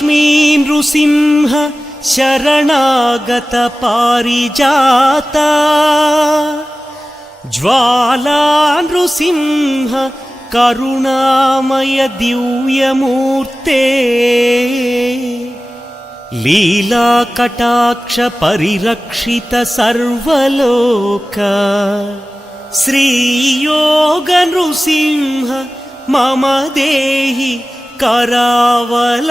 लक्ष्मी नृसिंह शरणागत पारिजाता ज्वाला नृसिंह करुणामय दिव्यमूर्ते लीला कटाक्ष परिरक्षित सर्वलोक श्री योग नृसिंह मम देहि करावलम्बम्।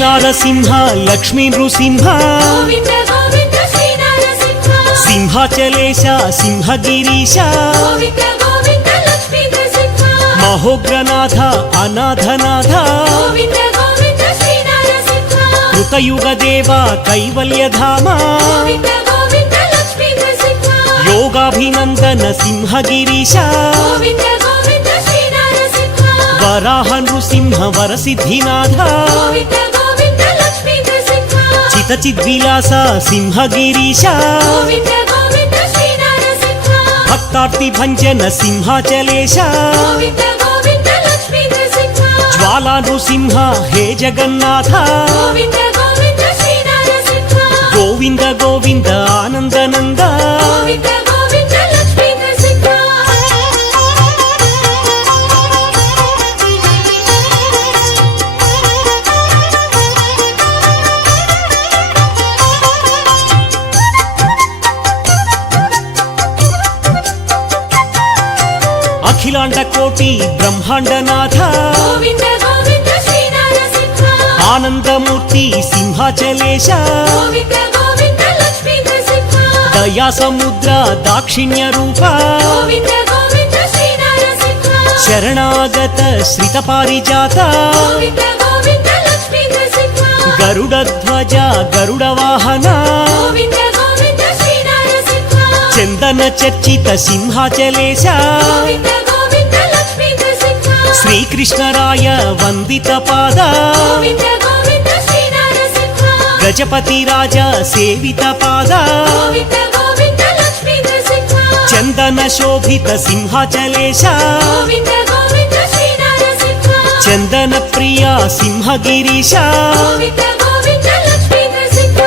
नारसिंह लक्ष्मी नृसिंह गोविंद गोविंद श्री नारसिंह सिंहाचलेश सिंहगिरीश गोविंद गोविंद लक्ष्मी नृसिंह महोग्रनाथ अनाथनाथ गोविंद गोविंद श्री नारसिंह कृतयुगदेव कैवल्यधाम गोविंद गोविंद लक्ष्मी नृसिंह योगाभिनन्दन सिंहगिरीश गोविंद गोविंद श्री नारसिंह वराह नृसिंह वरसिद्धिनाथ गोविंद चितचिद्विलास सिंहगिरीश गोविंद गोविंद श्री नारसिंह भक्तार्ति भंजन सिंहाचलेश गोविंद गोविंद लक्ष्मी नृसिंह ज्वाला नृसिंह हे जगन्नाथ गोविंद गोविंद श्री नारसिंह गोविंद गोविंद आनंदनंद गोविंद गोविंद लक्ष्मी नृसिंह अखिलांड कोटि ब्रह्मांडनाथ गोविंद गोविंद श्री नारसिंह आनंदमूर्ति सिंहाचलेश गोविंद गोविंद लक्ष्मी नृसिंह दया समुद्र दाक्षिण्य रूप गोविंद गोविंद श्री नारसिंह शरणागत श्रित पारिजात गोविंद गोविंद लक्ष्मी नृसिंह गरुडध्वज गरुड वाहन गोविंद गोविंद श्री नारसिंह चंदन चर्चित सिंहाचलेश गोविंद गोविंद लक्ष्मी नृसिंह श्रीकृष्णराय वंदित पाद गोविंद गोविंद श्री नारसिंह गजपति राज सेवित पाद गोविंद गोविंद लक्ष्मी नृसिंह चंदन शोभित सिंहाचलेश गोविंद गोविंद श्री नारसिंह चंदन प्रिया सिंहगिरीश गोविंद गोविंद लक्ष्मी नृसिंह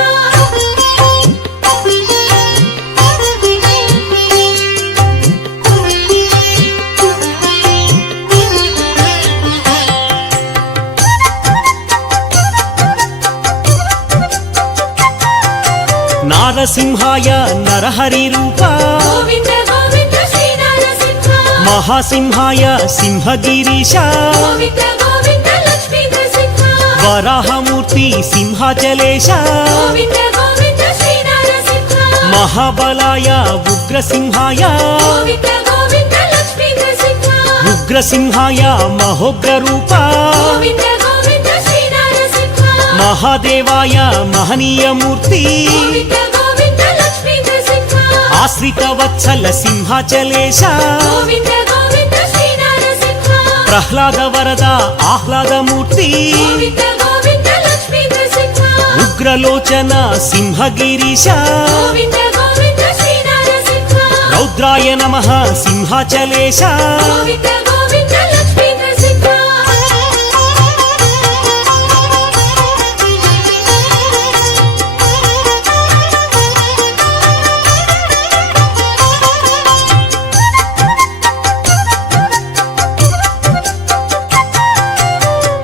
नारसिंहाय नरहरि रूप गोविंद गोविंद श्री नारसिंह महासिंहाय सिंहगिरीश गोविंद गोविंद लक्ष्मी नृसिंह वराहमूर्ति सिंहाचलेश गोविंद गोविंद श्री नारसिंह महाबलाय उग्रसिंहाय गोविंद गोविंद लक्ष्मी नृसिंह उग्रसिंहाय महोग्र रूप गोविंद गोविंद श्री नारसिंह महादेवाय महनीय मूर्ति गोविंद गोविंद लक्ष्मी नृसिंह आश्रित वत्सल सिंहाचलेश गोविंद गोविंद श्री नारसिंह प्रह्लाद वरद आह्लाद मूर्ति गोविंद गोविंद लक्ष्मी नृसिंह उग्रलोचन सिंहगिरीश गोविंद गोविंद श्री नारसिंह रौद्राय नमः सिंहाचलेश गोविंद गोविंद लक्ष्मी नृसिंह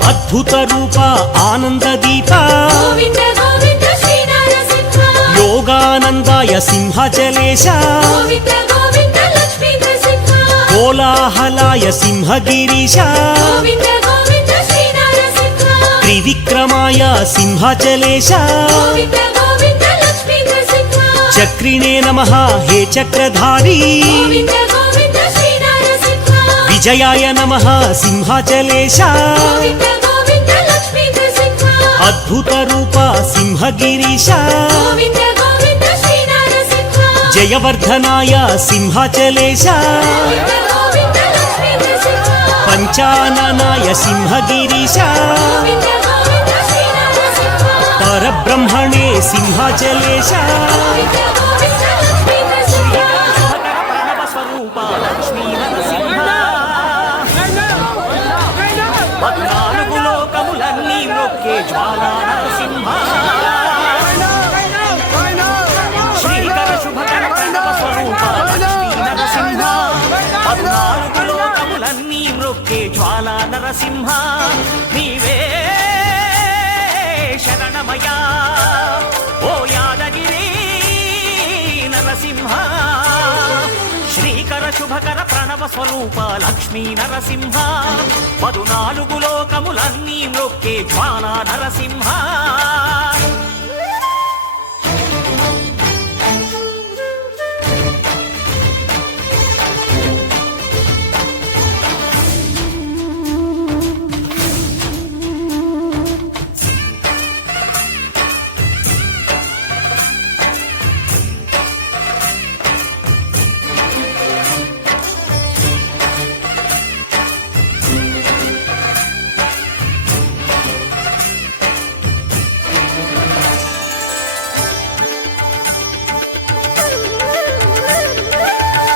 अद्भुत रूप आनंद दीप गोविंद गोविंद श्री नारसिंह योगानंदाय सिंहाचलेश गोविंद गोविंद लक्ष्मी नृसिंह कोलाहलाय सिंहगिरीश गोविंद गोविंद श्री नारसिंह त्रिविक्रमाय सिंहाचलेश गोविंद गोविंद लक्ष्मी नृसिंह चक्रिणे नमः हे चक्रधारी गोविंद गोविंद श्री नारसिंह विजयाय नमः सिंहाचलेश गोविंद गोविंद लक्ष्मी नृसिंह अद्भुत रूप सिंहगिरीश गोविंद गोविंद श्री नारसिंह जयवर्धनाय सिंहाचलेश गोविंद गोविंद लक्ष्मी नृसिंह పంచాననాయ సింహగిరీశ గోవింద గోవింద శ్రీ నరసింహ పరబ్రహ్మణే సింహాచలేశ గోవింద గోవింద లక్ష్మీ నరసింహ ప్రణవ స్వరూప లక్ష్మీ నరసింహ పద్నాలుగు లోకములన్నీ మొక్కే జ్వాలా నరసింహ శ్రీకర శుభకర ప్రణవ స్వరూప లక్ష్మీ నరసింహ పద్నాలుగు లోకములన్నీ మొక్కే జ్వాలా నరసింహ నీవే శరణమయా ఓ యాదగిరి నరసింహ శ్రీకర శుభకర ప్రణవ స్వరూప లక్ష్మీ నరసింహ పదునాలుగు లోకములన్నీ మొక్కే జ్వాలా నరసింహ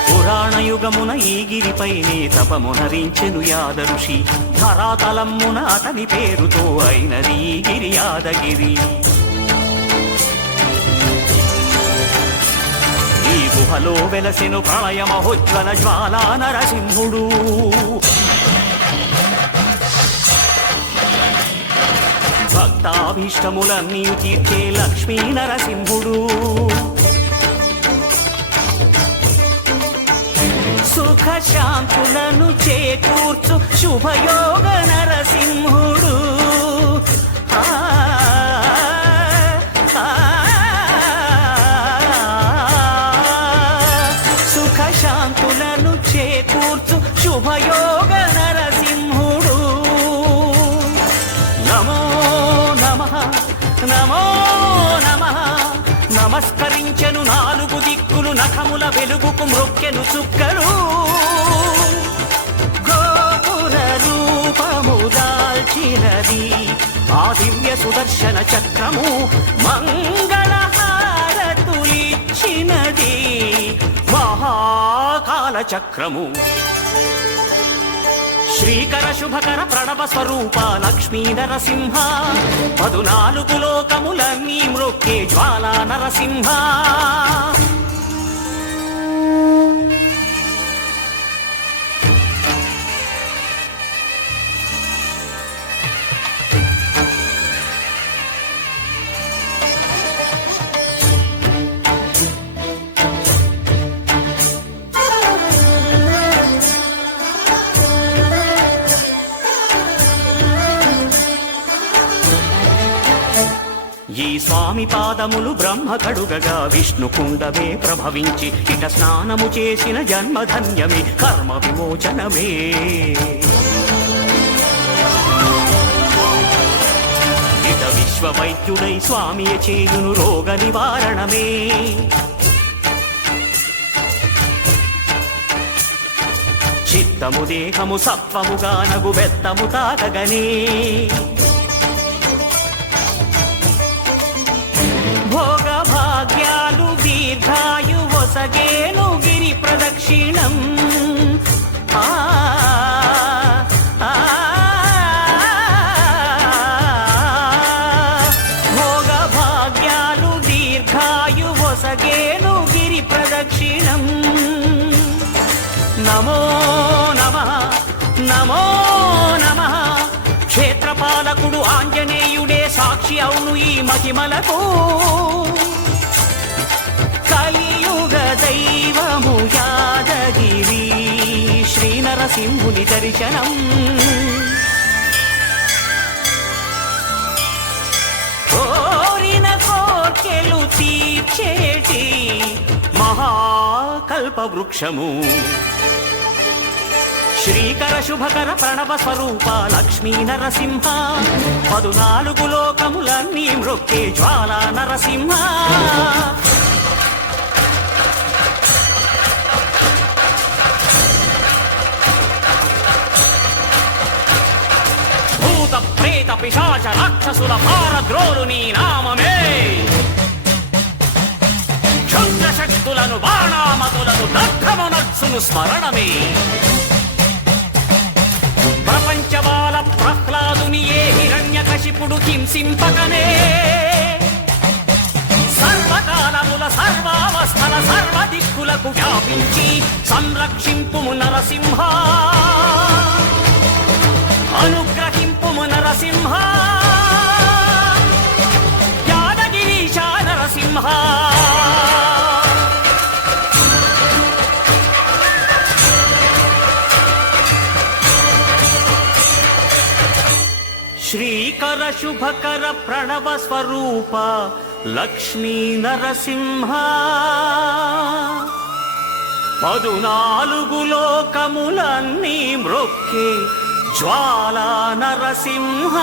పురాణయుగమున ఈ గిరిపైనే తపమునరించెను యాద ఋషి ధరాతలమ్మున అతని పేరుతో అయినది ఈ గిరి యాదగిరి ఈ గుహలో వెలసెను ప్రళయ మహోజ్వల జ్వాలా నరసింహుడు భక్తాభీష్టములన్నీ తీర్చే లక్ష్మీ నరసింహుడు సుఖ శాంతులను చేకూర్చు శుభయోగ నరసింహుడు ఆ, ఆ, సుఖ శాంతులను చేకూర్చు శుభయోగ నరసింహుడు నమో నమః నమో నమః నమస్కరించెను నాలుగు దిక్కులు నఖముల వెలుగుకు మ్రొక్కెను చుక్కలు గోపుర రూపము దాల్చినది ఆ దివ్య సుదర్శన చక్రము మంగళహారతులిచ్చినది మహాకాల చక్రము శ్రీకర శుభకర ప్రణవ స్వరూప లక్ష్మీ నరసింహ పదునాలుగు లోకములన్నీ మ్రొక్కే జ్వాలా నరసింహ ఈ స్వామి పాదములు బ్రహ్మ కడుగగా విష్ణు కుండమే ప్రభవించి ఇట స్నానము చేసిన జన్మధన్యమే కర్మ విమోచనమే ఇట విశ్వవైద్యుడై స్వామియ చేయును రోగ నివారణమే చిత్తము దేహము సత్వముగా నగు బెత్తము తాకగనే భోగ భాగ్యాలు దీర్ఘాయు వసగేను గిరి ప్రదక్షిణం ఆ ఆ, భోగ భాగ్యాలు దీర్ఘాయు వసగేను గిరి ప్రదక్షిణం నమో నమః నమో నమః క్షేత్రపాలకుడు ఆంజనేయుడే సాక్షి అవును ఈ మహిమలకు కలియుగ దైవము యాదగిరి శ్రీ నరసింహుని దర్శనం కోరిన కోర్కెలు తీర్చేటి మహాకల్ప వృక్షము శ్రీకర శుభకర ప్రణవ స్వరూప లక్ష్మీ నరసింహ పదునాలుగు లోకములన్నీ మ్రొక్కే జ్వాలా నరసింహ ప్రేత పిశాచ రాక్షసుల పారద్రోలు నీ నామమే క్షుద్ర శక్తులను బాణామతులను దగ్ధమునర్చును స్మరణమే ప్రపంచబాల ప్రహ్లాదుని ఏ హిరణ్యకశిపుడు హింసింపకనే సర్వకాలముల సర్వావస్థల సర్వదిక్కులకు వ్యాపించి సంరక్షింపుము నరసింహ అనుగ్రహింపుము నరసింహ యాదగిరీశ నరసింహ శ్రీకర శుభకర ప్రణవ స్వరూప లక్ష్మీ నరసింహ 14 లోకములన్నీ మ్రొక్కే జ్వాలా నరసింహ